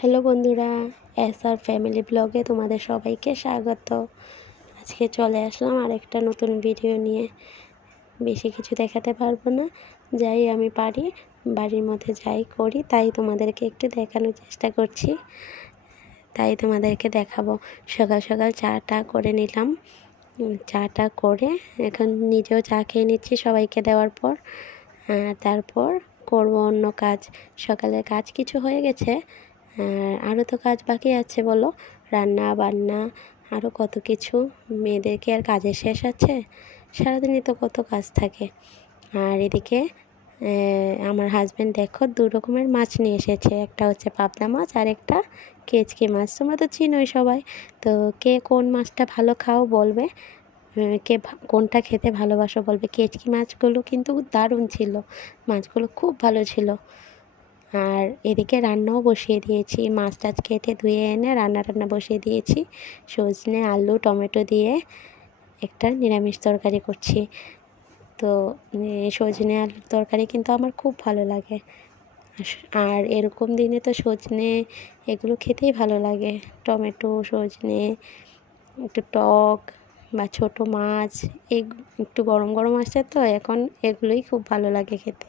Hello বন্ধুরা, আর family ব্লগে তোমাদের সবাইকে স্বাগত। আজকে চলে আসলাম আরেকটা নতুন ভিডিও নিয়ে। বেশি কিছু দেখাতে পারবো না, যাই আমি পারি বাড়ির মধ্যে যাই করি তাই তোমাদেরকে একটু দেখানোর চেষ্টা করছি। তাই তোমাদেরকে দেখাবো। সকাল সকাল চাটা করে নিলাম। চাটা করে এখন নিজেও চা খেয়ে নিচ্ছি সবাইকে দেওয়ার পর। তারপর করব অন্য কাজ। সকালের কাজ কিছু হয়ে গেছে, আরও তো কাজ বাকি আছে বলো। রান্না বান্না আরও কত কিছু। মেয়েদেরকে আর কাজের শেষ আছে? সারাদিনই তো কত কাজ থাকে। আর এদিকে আমার হাজব্যান্ড দেখো 2 রকমের মাছ নিয়ে এসেছে। একটা হচ্ছে পাবদা মাছ আর একটা কেচকি মাছ। তোমরা তো চিনোই সবাই। তো কে কোন মাছটা ভালো খাও বলবে, কে কোনটা খেতে ভালোবাসো বলবে। কেচকি মাছগুলো কিন্তু দারুণ ছিল, মাছগুলো খুব ভালো ছিল। আর এদিকে রান্নাও বসিয়ে দিয়েছি, মাছ টাছ কেটে ধুয়ে এনে রান্না বসিয়ে দিয়েছি। সজনে আলু টমেটো দিয়ে একটা নিরামিষ তরকারি করছি। তো সজনে আলুর তরকারি কিন্তু আমার খুব ভালো লাগে। আর এরকম দিনে তো সজনে এগুলো খেতেই ভালো লাগে। টমেটো সজনে একটু টক বা ছোটো মাছ, এই একটু গরম গরম আসছে তো এখন এগুলোই খুব ভালো লাগে খেতে।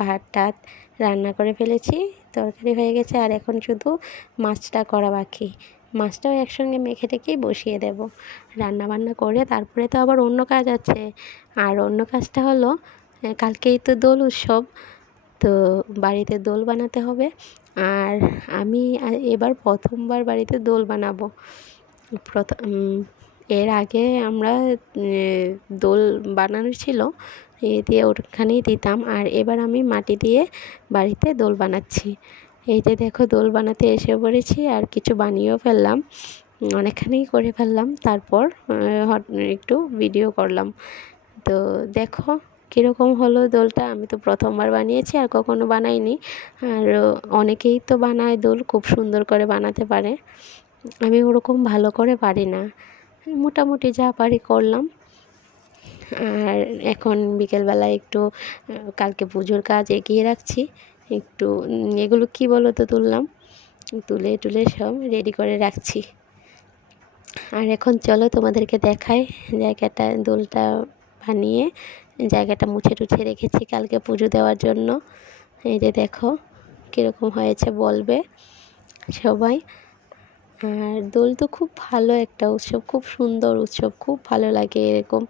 ভাত টাত রান্না করে ফেলেছি, তরকারি হয়ে গেছে, আর এখন শুধু মাছটা করা বাকি। মাছটাও একসঙ্গে মেখে টেকেই বসিয়ে দেব। রান্না বান্না করে তারপরে তো আবার অন্য কাজ আছে। আর অন্য কাজটা হলো, কালকেই তো দোল উৎসব, তো বাড়িতে দোল বানাতে হবে। আর আমি এবার প্রথমবার বাড়িতে দোল বানাবো। এর আগে আমরা দোল বানানো ছিল, দিয়ে ওখানেই দিতাম। আর এবার আমি মাটি দিয়ে বাড়িতে দোল বানাচ্ছি। এই যে দেখো দোল বানাতে এসে পড়েছি, আর কিছু বানিয়েও ফেললাম, অনেকখানেই করে ফেললাম। তারপর একটু ভিডিও করলাম। তো দেখো কীরকম হলো দোলটা। আমি তো প্রথমবার বানিয়েছি, আর কখনো বানাইনি। আর অনেকেই তো বানায় দোল, খুব সুন্দর করে বানাতে পারে। আমি ওরকম ভালো করে পারি না, মোটামুটি যা পারি করলাম। আর এখন বিকেলবেলায় একটু কালকে পুজোর কাজ এগিয়ে রাখছি। একটু এগুলো কি বলো তো তুললাম, তুলে সব রেডি করে রাখছি। আর এখন চলো তোমাদেরকে দেখাই জায়গাটা। দোলটা বানিয়ে জায়গাটা মুছে টুছে রেখেছি কালকে পুজো দেওয়ার জন্য। এই যে দেখো কীরকম হয়েছে বলবে সবাই। আর দোল তো খুব ভালো একটা উৎসব, খুব সুন্দর উৎসব, খুব ভালো লাগে এরকম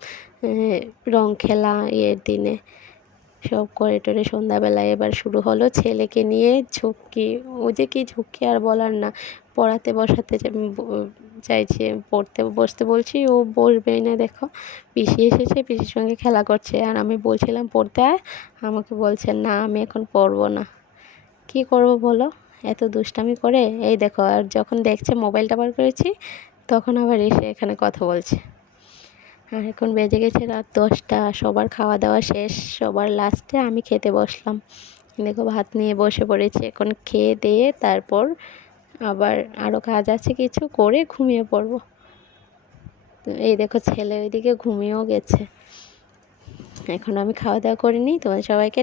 রং খেলা এর দিনে সব করে টোরে। সন্ধ্যাবেলায় এবার শুরু হলো ছেলেকে নিয়ে ঝুঁকি। ও যে কী ঝুঁকি আর বলার না। পড়াতে বসাতে চাইছে, পড়তে বসতে বলছি, ও বসবেই না। দেখো পিসি এসেছে, পিসির সঙ্গে খেলা করছে, আর আমি বলছিলাম পড়তে আয়, আমাকে বলছে না আমি এখন পড়বো না। কী করবো বলো, এত দুষ্টামি করে। এই দেখো, আর যখন দেখছে মোবাইলটা বার করেছি তখন আবার এসে এখানে কথা বলছে। আর এখন বেজে গেছে রাত 10টা, সবার খাওয়া দাওয়া শেষ, সবার লাস্টে আমি খেতে বসলাম। দেখো ভাত নিয়ে বসে পড়েছি, এখন খেয়ে দিয়ে তারপর আবার আরও কাজ আছে কিছু করে ঘুমিয়ে পড়বো। তো এই দেখো ছেলে ওইদিকে ঘুমিয়েও গেছে। এখন আমি খাওয়া দাওয়া করে নিই। তোমাদের সবাইকে